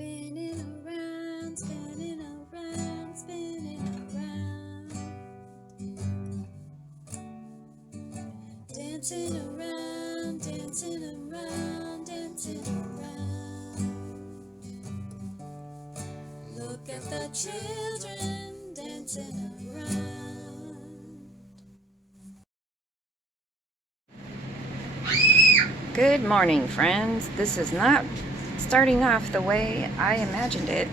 Spinning around, spinning around, spinning around. Dancing around, dancing around, dancing around. Look at the children dancing around. Good morning, friends. This is not starting off the way I imagined it.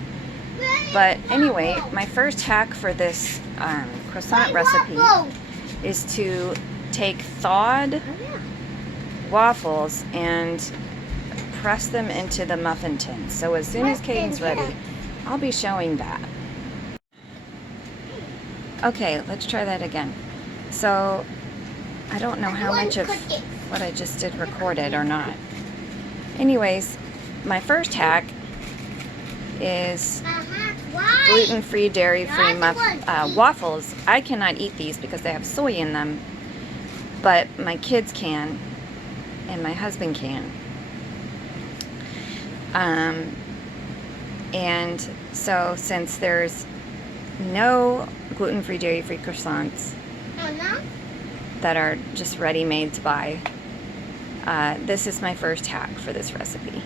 But anyway, my first hack for this croissant recipe is to take thawed waffles and press them into the muffin tin. So as soon as Caden's ready, I'll be showing that. Okay, let's try that again. So I don't know how much of what I just did recorded or not. Anyways, my first hack is gluten-free, dairy-free waffles. I cannot eat these because they have soy in them, but my kids can, and my husband can. And so since there's no gluten-free, dairy-free croissants that are just ready-made to buy, this is my first hack for this recipe.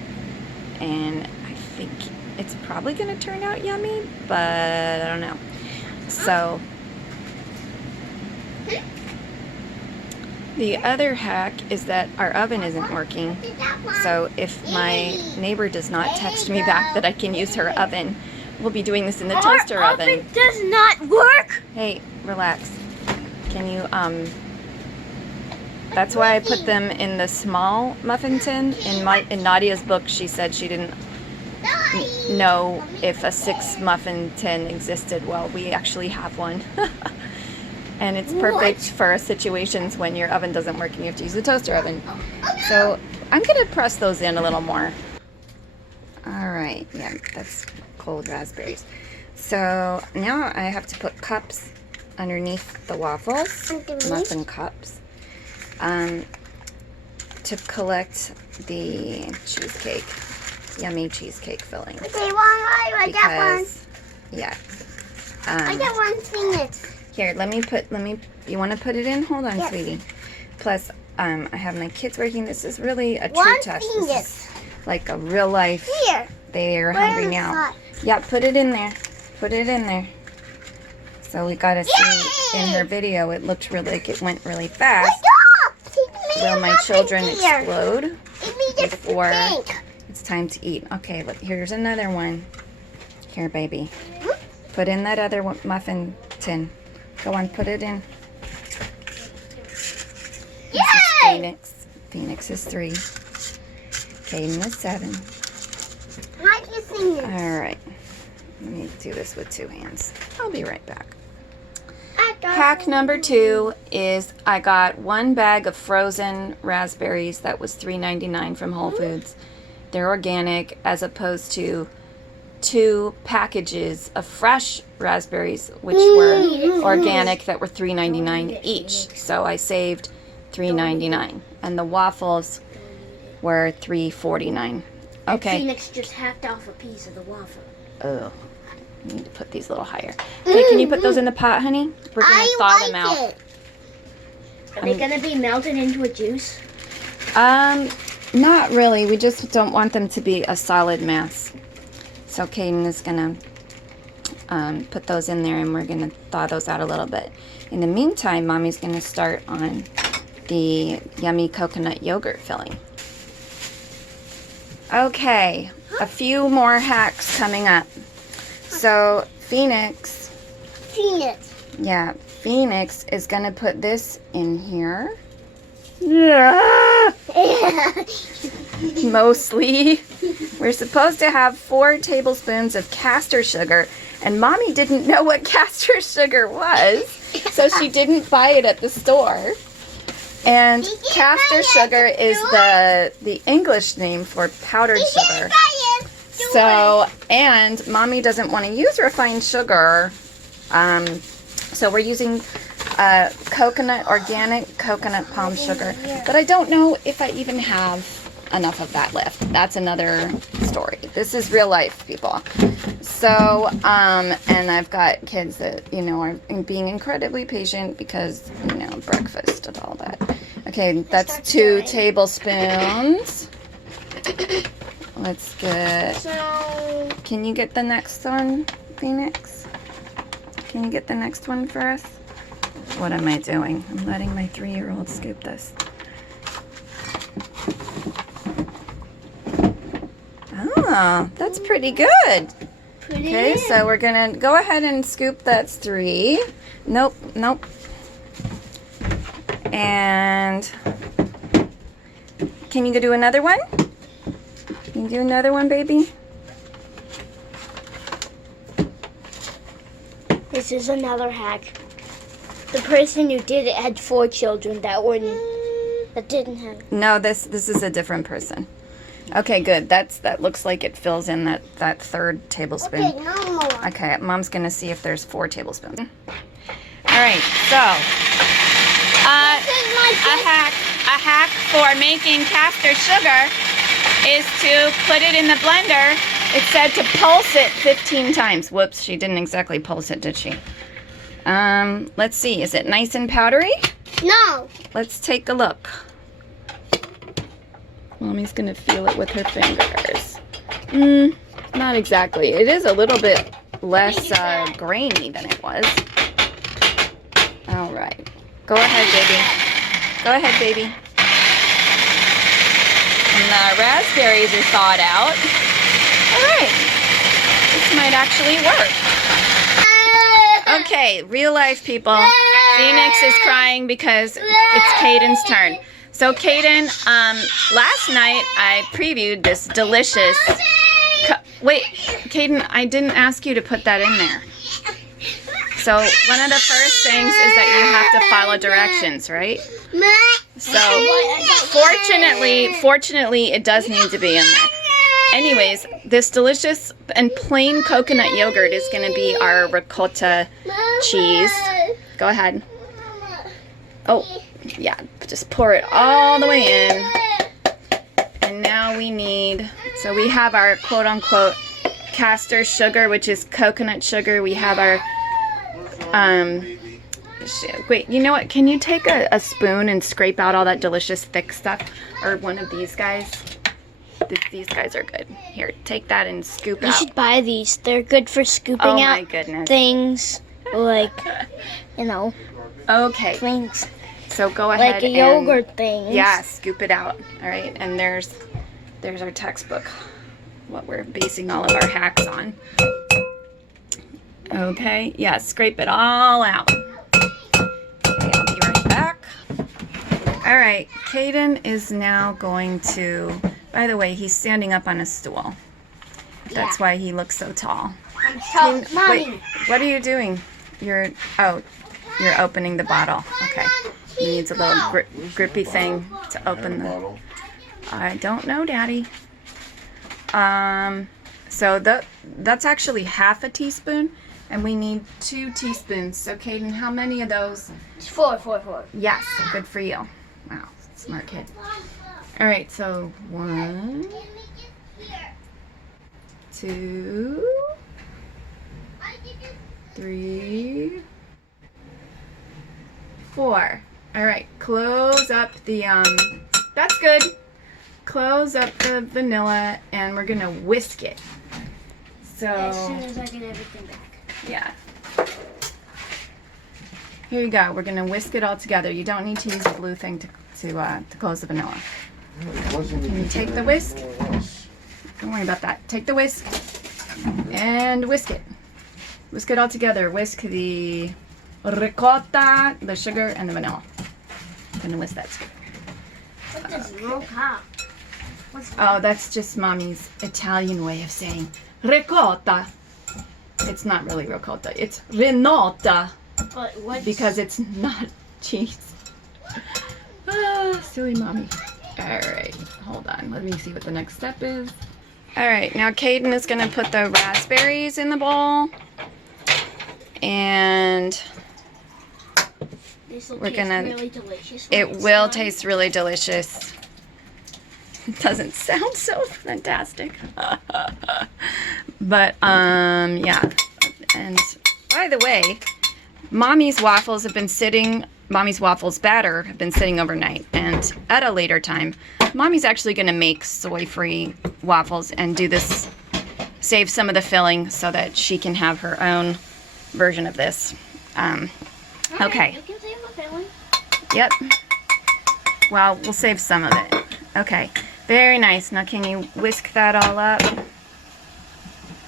And I think it's probably going to turn out yummy, but I don't know. So the other hack is that our oven isn't working. So if my neighbor does not text me back that I can use her oven, we'll be doing this in the toaster oven. Our oven does not work. Hey, relax. Can you, that's why I put them in the small muffin tin. In Nadiya's book, she said she didn't know if a 6 muffin tin existed. Well, we actually have one. And it's perfect for situations when your oven doesn't work and you have to use a toaster oven. So I'm going to press those in a little more. All right, yeah, that's cold raspberries. So now I have to put cups underneath the waffles, muffin cups, to collect the cheesecake, yummy cheesecake filling. Okay, I got one. Yeah. I got one thing. Here, you want to put it in? Hold on, yes, sweetie. Plus, I have my kids working. This is really a true test. This is like a real life. Here. They are hungry now. Yeah, put it in there. Put it in there. So we got to see in her video, it looked really like it went really fast. Will my children explode before it's time to eat? Okay, look, here's another one. Here, baby. Put in that other muffin tin. Go on, put it in. This is Phoenix. Phoenix is 3. Caden is 7. How do you sing this? All right. Let me do this with 2 hands. I'll be right back. Hack number 2 is I got 1 bag of frozen raspberries that was $3.99 from Whole Foods. They're organic, as opposed to 2 packages of fresh raspberries, which were organic, that were $3.99 each. So I saved $3.99, and the waffles were $3.49. Okay. Phoenix just hacked off a piece of the waffle. Oh. I need to put these a little higher. Okay, can you put those in the pot, honey? We're going to thaw them out. Are they going to be melted into a juice? Not really. We just don't want them to be a solid mass. So Caden is going to put those in there, and we're going to thaw those out a little bit. In the meantime, Mommy's going to start on the yummy coconut yogurt filling. Okay, a few more hacks coming up. So Phoenix is going to put this in here. Mostly. We're supposed to have 4 tablespoons of castor sugar, and Mommy didn't know what castor sugar was, so she didn't buy it at the store. And castor sugar is the English name for powdered sugar. So, and Mommy doesn't want to use refined sugar, so we're using organic coconut palm sugar. But I don't know if I even have enough of that left. That's another story. This is real life, people. So, and I've got kids that, you know, are being incredibly patient because, you know, breakfast and all that. Okay, that's 2 tablespoons. Let's get... So, Can you get the next one, Phoenix? Can you get the next one for us? What am I doing? I'm letting my 3-year-old scoop this. Oh, that's pretty good. Okay, so we're gonna go ahead and scoop. That's 3. Nope. And can you do another one? Can you do another one, baby? this is another hack. The person who did it had 4 children that didn't have. No, this is a different person. Okay, good. That looks like it fills in that 3rd tablespoon. Okay, no more. Okay, Mom's gonna see if there's 4 tablespoons. All right, so a hack for making caster sugar is to put it in the blender. It said to pulse it 15 times. Whoops, she didn't exactly pulse it, did she? Let's see. Is it nice and powdery? No. Let's take a look. Mommy's gonna feel it with her fingers. Not exactly. It is a little bit less grainy than it was. All right. Go ahead, baby. Go ahead, baby. And the raspberries are thawed out. All right. This might actually work. Okay, real life people. Phoenix is crying because it's Caden's turn. So Caden, last night I previewed this delicious... Wait, Caden, I didn't ask you to put that in there. So one of the first things is that you have to follow directions, right? So fortunately, it does need to be in there. Anyways, this delicious and plain coconut yogurt is going to be our ricotta cheese. Go ahead. Oh, yeah, just pour it all the way in. And now we need, so we have our quote-unquote caster sugar, which is coconut sugar. We have our, wait, you know what? Can you take a spoon and scrape out all that delicious thick stuff? Or one of these guys? These guys are good. Here, take that and scoop You out. should buy these. They're good for scooping Oh out my goodness. things like, you know, Okay, things so go ahead like a yogurt thing. Yeah, scoop it out. All right, and there's our textbook, what we're basing all of our hacks on. Okay, yeah, scrape it all out. Okay, I'll be right back. All right, Caden is now going to, by the way, he's standing up on a stool. That's why he looks so tall. So, Mommy. Wait, what are you doing? You're opening the bottle. Okay. He needs a little grippy thing to open the... I don't know, Daddy. So that's actually half a teaspoon, and we need 2 teaspoons. So, Caden, how many of those? 4. Yes, good for you. Wow, smart kid. All right, so 1, 2, 3, 4. All right, close up the, that's good. Close up the vanilla, and we're gonna whisk it. So, As soon as I get everything back. yeah. Here you go. We're gonna whisk it all together. You don't need to use the blue thing to close the vanilla. Can you take the whisk? Don't worry about that. Take the whisk and whisk it. Whisk it all together. Whisk the ricotta, the sugar, and the vanilla. I'm gonna whisk that together. What is mocha? Oh, that's just Mommy's Italian way of saying ricotta. It's not really ricotta. It's rinota But what? because it's not cheese. Silly Mommy. All right, hold on. Let me see what the next step is. All right, now Caden is gonna put the raspberries in the bowl, and This will we're taste gonna- really delicious. it will taste really delicious. It doesn't sound so fantastic. But, yeah. And by the way, Mommy's waffles have been sitting, Mommy's waffles batter have been sitting overnight. And at a later time, Mommy's actually going to make soy-free waffles and do this, save some of the filling so that she can have her own version of this. Okay. You can save the filling. Yep. Well, we'll save some of it. Okay. Very nice. Now can you whisk that all up?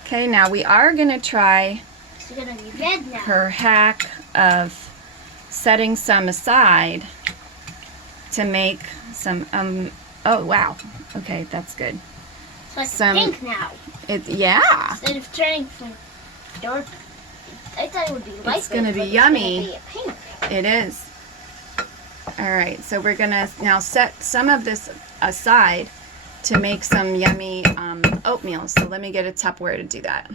Okay, now we are going to try It's gonna be red now. her hack of setting some aside to make some, oh wow. Okay, that's good. It's like some- pink now. Yeah. Instead of turning from dark, I thought it would be light. It's gonna pink, be but yummy. It's gonna be a pink. It is. All right, so we're gonna now set some of this aside to make some yummy oatmeal. So let me get a Tupperware to do that.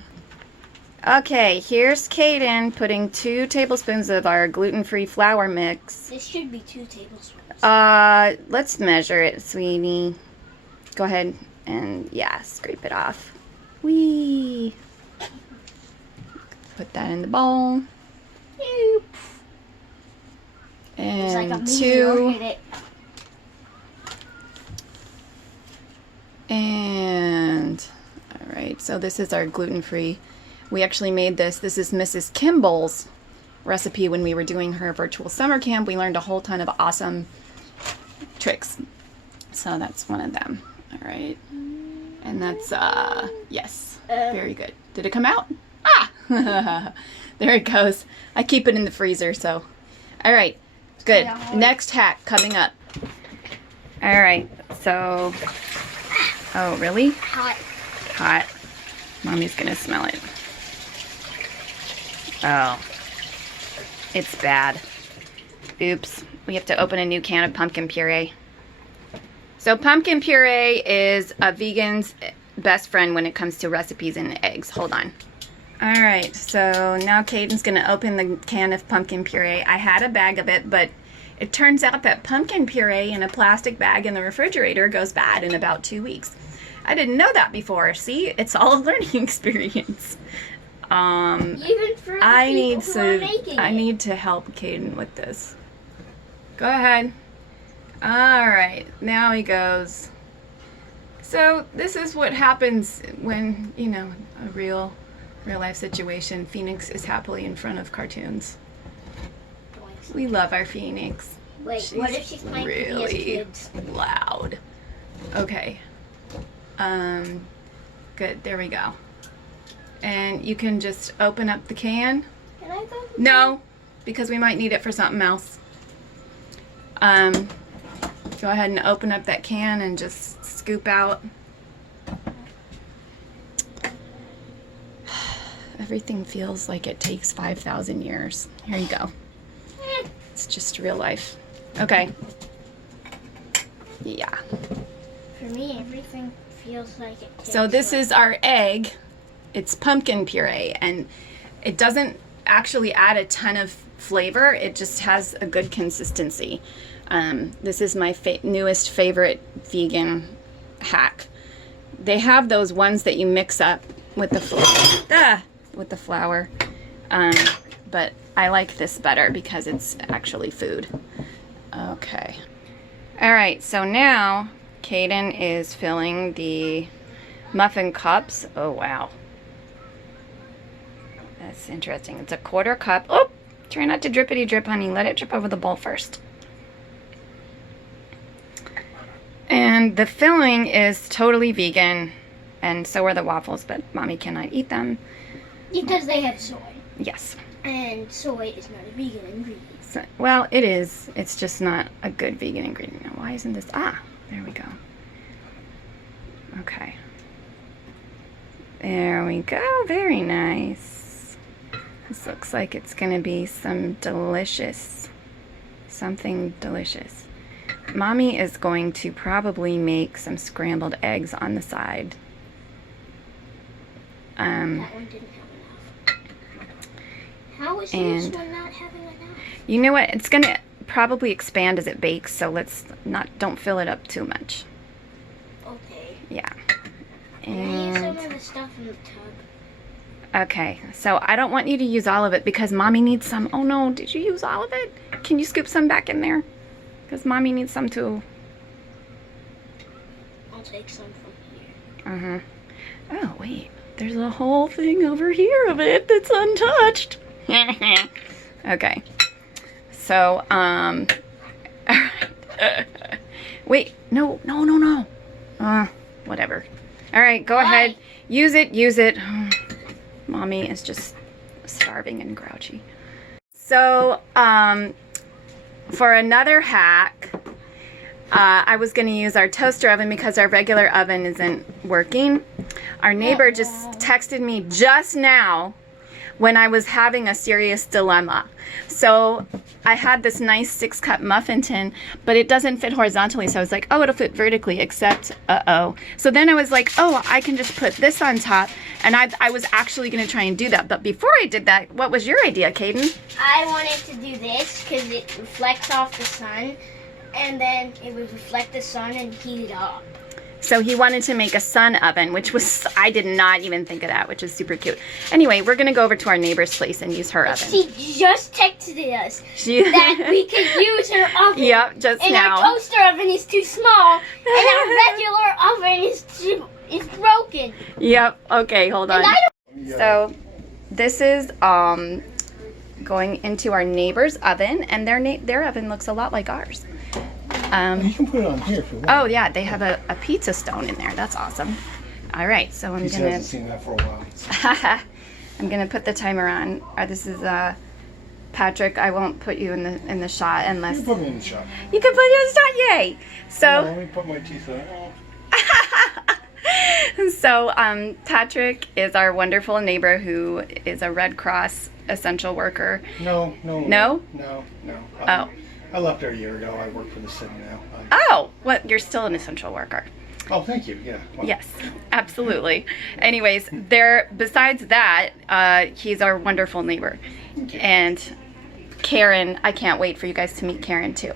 Okay, here's Kaden putting 2 tablespoons of our gluten-free flour mix. This should be 2 tablespoons. Let's measure it, sweetie. Go ahead and, yeah, scrape it off. Whee! Put that in the bowl. It's like a And meteor 2. hit it. And, all right, so this is our gluten-free. We actually made this. This is Mrs. Kimball's recipe when we were doing her virtual summer camp. We learned a whole ton of awesome tricks. So that's one of them. All right. And that's, yes, very good. Did it come out? Ah! There it goes. I keep it in the freezer, so. All right, good. Next hack coming up. All right, so, oh, really? Hot. Hot. Mommy's gonna smell it. Oh, it's bad. Oops, we have to open a new can of pumpkin puree. So pumpkin puree is a vegan's best friend when it comes to recipes and eggs. Hold on. All right, so now Caden's gonna open the can of pumpkin puree. I had a bag of it, but it turns out that pumpkin puree in a plastic bag in the refrigerator goes bad in about 2 weeks. I didn't know that before. See, it's all a learning experience. Even for the I people who are making it. need to help Caden with this. Go ahead. All right, now he goes. So this is what happens when, you know, a real life situation. Phoenix is happily in front of cartoons. We love our Phoenix. Wait, what if she's playing with really kids? loud. Okay. Good, there we go. And you can just open up the can. Can I go? No, because we might need it for something else. Go ahead and open up that can and just scoop out. Everything feels like it takes 5,000 years. Here you go. It's just real life. Okay. Yeah. For me, everything feels like it. So this is our egg. It's pumpkin puree, and it doesn't actually add a ton of flavor. It just has a good consistency. This is my newest favorite vegan hack. They have those ones that you mix up with the flour, but I like this better because it's actually food. Okay. All right, so now Caden is filling the muffin cups. Oh, wow. That's interesting. It's a 1/4 cup. Oh, try not to drippity drip, honey. Let it drip over the bowl first. And the filling is totally vegan, and so are the waffles, but Mommy cannot eat them. Because they have soy. Yes. And soy is not a vegan ingredient. So, well, it is. It's just not a good vegan ingredient. Now, why isn't this? Ah, there we go. Okay. There we go. Very nice. This looks like it's going to be something delicious. Mommy is going to probably make some scrambled eggs on the side. That one didn't have enough. How is this one not having enough? You know what? It's going to probably expand as it bakes, so don't fill it up too much. Yeah. Can I use some And of the stuff in the tub? okay, so I don't want you to use all of it because Mommy needs some. Oh no, did you use all of it? Can you scoop some back in there? Because Mommy needs some too. I'll take some from here. Oh, wait. There's a whole thing over here of it that's untouched. Okay. So, wait. No. Whatever. All right, go ahead. Use it. Mommy is just starving and grouchy. So, for another hack, I was going to use our toaster oven because our regular oven isn't working. Our neighbor just texted me just now when I was having a serious dilemma. So I had this nice 6-cup muffin tin, but it doesn't fit horizontally. So I was like, oh, it'll fit vertically, except, uh-oh. So then I was like, oh, I can just put this on top. And I was actually going to try and do that. But before I did that, what was your idea, Caden? I wanted to do this because it reflects off the sun, and then it would reflect the sun and heat it up. So he wanted to make a sun oven, which was, I did not even think of that, which is super cute. Anyway, we're going to go over to our neighbor's place and use her oven. She just texted us that we could use her oven. Yep, just and now. And our toaster oven is too small, and our regular oven is broken. Yep, okay, hold on. So this is going into our neighbor's oven, and their oven looks a lot like ours. You can put it on here if you want. Oh yeah, they have a pizza stone in there. That's awesome. All right, so I'm He hasn't seen that for a while. I'm gonna put the timer on. This is Patrick. I won't put you in the shot unless You can put me in the shot. you can put you in the shot. Yay! So. Let me put my teeth on. So Patrick is our wonderful neighbor who is a Red Cross essential worker. No. No? No. Oh. I left there a year ago. I work for the city now. Oh, well, you're still an essential worker. Oh, thank you. Yeah. Well, Yes, absolutely. Anyways, besides that, he's our wonderful neighbor. Okay. And Karen, I can't wait for you guys to meet Karen too.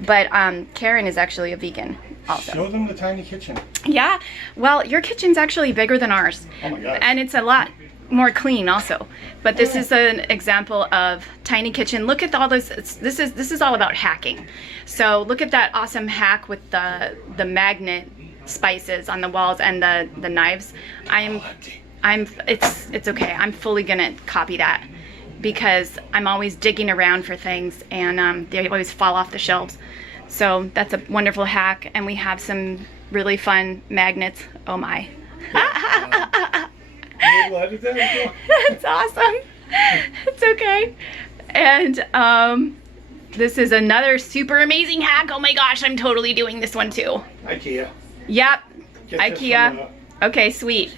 But Karen is actually a vegan also. Show them the tiny kitchen. Yeah, well, your kitchen's actually bigger than ours. Oh my gosh. And it's a lot more clean also. But this is an example of tiny kitchen. Look at all this. This is all about hacking. So look at that awesome hack with the magnet spices on the walls and the knives. It's okay. I'm fully gonna copy that because I'm always digging around for things and they always fall off the shelves. So that's a wonderful hack, and we have some really fun magnets. Oh my. That's awesome. It's okay. And this is another super amazing hack. Oh my gosh, I'm totally doing this one too. IKEA. Yep. Get this IKEA. from Okay, sweet.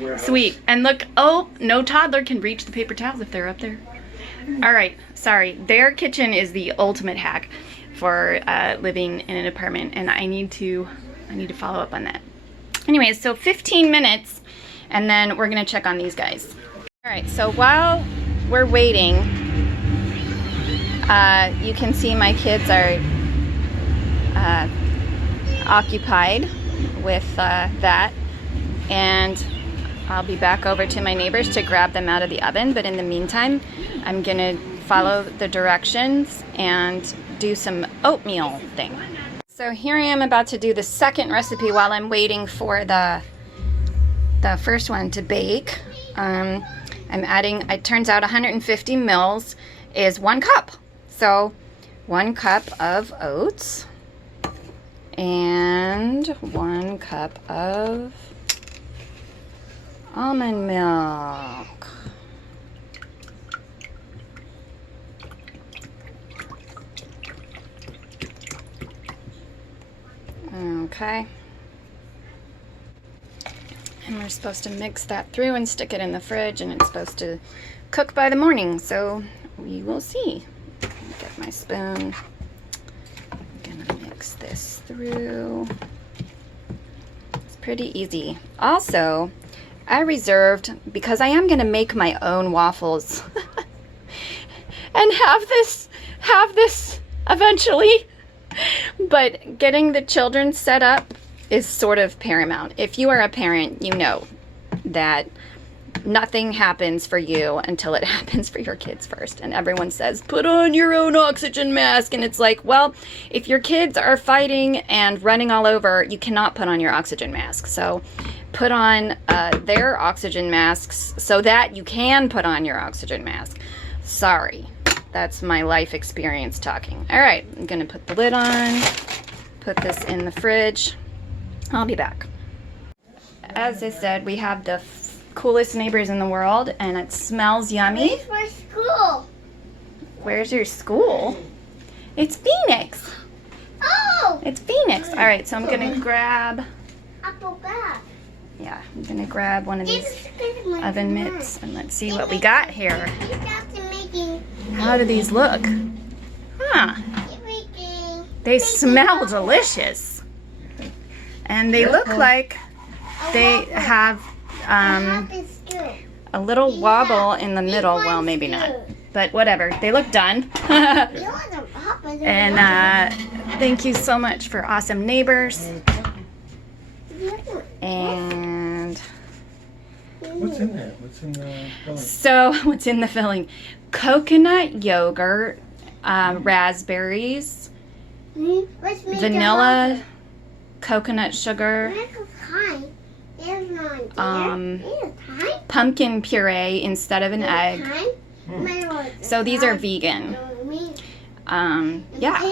warehouse. Sweet. And look, oh, no toddler can reach the paper towels if they're up there. All right, sorry. Their kitchen is the ultimate hack for living in an apartment, and I need to follow up on that. Anyways, so 15 minutes, and then we're gonna check on these guys. All right, so while we're waiting, you can see my kids are occupied with that, and I'll be back over to my neighbors to grab them out of the oven, but in the meantime, I'm gonna follow the directions and do some oatmeal thing. So here I am about to do the second recipe while I'm waiting for the first one to bake. I'm adding, it turns out 150 mils is 1 cup. So 1 cup of oats and 1 cup of almond milk. Okay. And we're supposed to mix that through and stick it in the fridge, and it's supposed to cook by the morning, so we will see. Get my spoon. I'm gonna mix this through. It's pretty easy. Also, I reserved, because I am gonna make my own waffles and have this eventually. But getting the children set up is sort of paramount. If you are a parent, you know that nothing happens for you until it happens for your kids first. And everyone says, put on your own oxygen mask. And it's like, well, if your kids are fighting and running all over, you cannot put on your oxygen mask. So put on their oxygen masks so that you can put on your oxygen mask. Sorry, that's my life experience talking. All right, I'm gonna put the lid on, put this in the fridge. I'll be back. As I said, we have the coolest neighbors in the world, and it smells yummy. Where's my school? Where's your school? It's Phoenix. Oh! It's Phoenix. All right, so I'm gonna grab, Apple bath. yeah, I'm gonna grab one of these oven mitts, and let's see what we got here. How do these look? Huh, they smell delicious. And they look like they have a little wobble in the middle. Well, maybe not, but whatever. They look done. And thank you so much for awesome neighbors. And What's in there? What's in the filling? so, what's in the filling? Coconut yogurt, raspberries, vanilla, coconut sugar, pumpkin puree instead of an egg. So these are vegan. Yeah,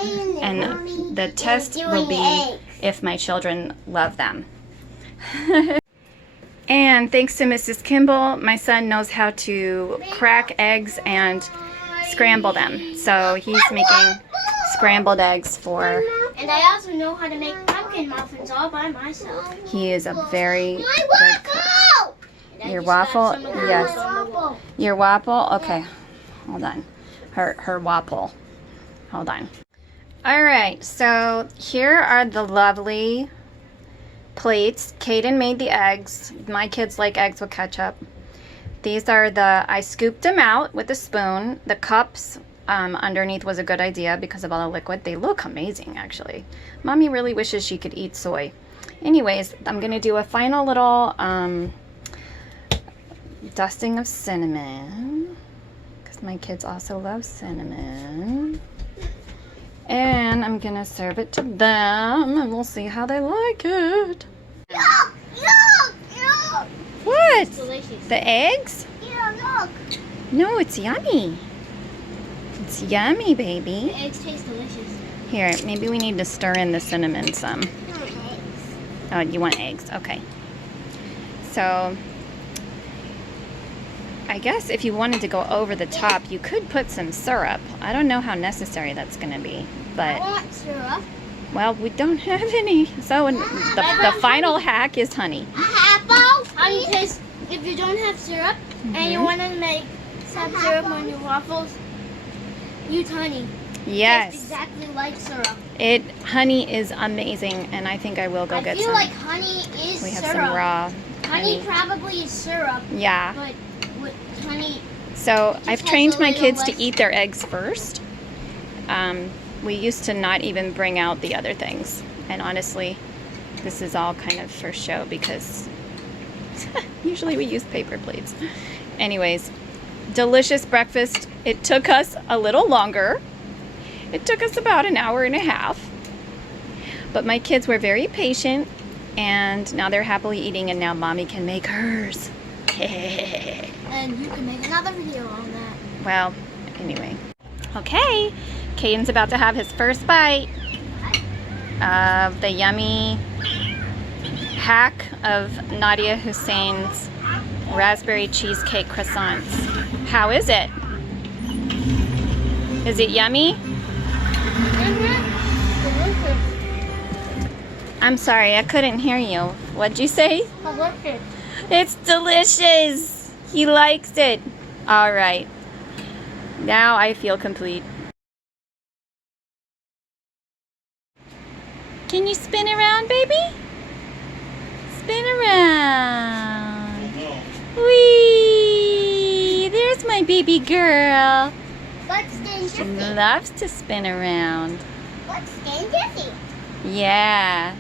and the test will be if my children love them. And thanks to Mrs. Kimball, my son knows how to crack eggs and scramble them. So he's making scrambled eggs for... And I also know how to make pumpkin muffins all by myself. He is a very good cook. Your waffle? Yes. Your waffle? Okay. Hold on. Her waffle. Hold on. Alright, so here are the lovely plates. Kaden made the eggs. My kids like eggs with ketchup. These are I scooped them out with a spoon. The cups underneath was a good idea because of all the liquid. They look amazing, actually. Mommy really wishes she could eat soy. Anyways, I'm going to do a final little dusting of cinnamon because my kids also love cinnamon. And I'm going to serve it to them and we'll see how they like it. What? Delicious. The eggs? Yeah, look. No, it's yummy. It's yummy, baby. The eggs taste delicious. Here, maybe we need to stir in the cinnamon some. Eggs. Oh, you want eggs? Okay. So, I guess if you wanted to go over the top, you could put some syrup. I don't know how necessary that's going to be, I but, want syrup. well, we don't have any. So, the final hack is honey. Apple. Honey tastes, if you don't have syrup and you want to make some syrup on your waffles, use honey. Yes. Tastes exactly like syrup. Honey is amazing, and I think I will go I get feel some. like honey is We have syrup. some raw Honey honey. probably is syrup, Yeah. but with honey, So I've has trained a my little kids to less- eat their eggs first. We used to not even bring out the other things. And honestly, this is all kind of for show because usually we use paper plates. Anyways, delicious breakfast. It took us a little longer. It took us about an hour and a half. But my kids were very patient and now they're happily eating and now mommy can make hers. and you can make another video on that. Well, anyway. Okay, Caden's about to have his first bite of the yummy hack of Nadiya Hussein's raspberry cheesecake croissants. How is it? Is it yummy? I'm sorry, I couldn't hear you. What'd you say? Delicious. It's delicious. He likes it. All right. Now I feel complete. Can you spin around, baby? Spin around. Whee! There's my baby girl. What's She dangerous? loves to spin around. What's dangerous? Yeah.